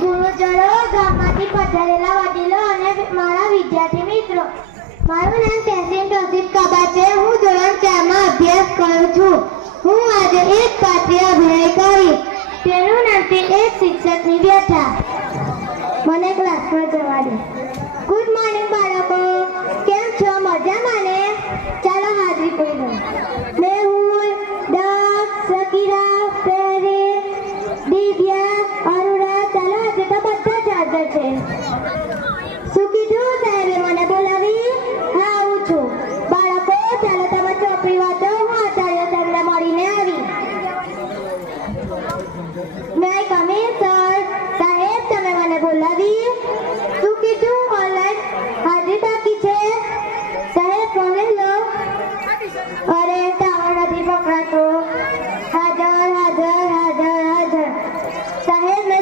ગુરુજનો, ગામમાંથી પધારેલા વડીલો અને મારા વિદ્યાર્થી મિત્રો, મારું નામ તહેસીન તોસીફ કાબા છે. હું ધોરણ 4 માં અભ્યાસ કરું છું. હું આજે એક પાત્રે અભિનય કરીશ. તેનું નામ છે એક શિક્ષકની વ્યથા.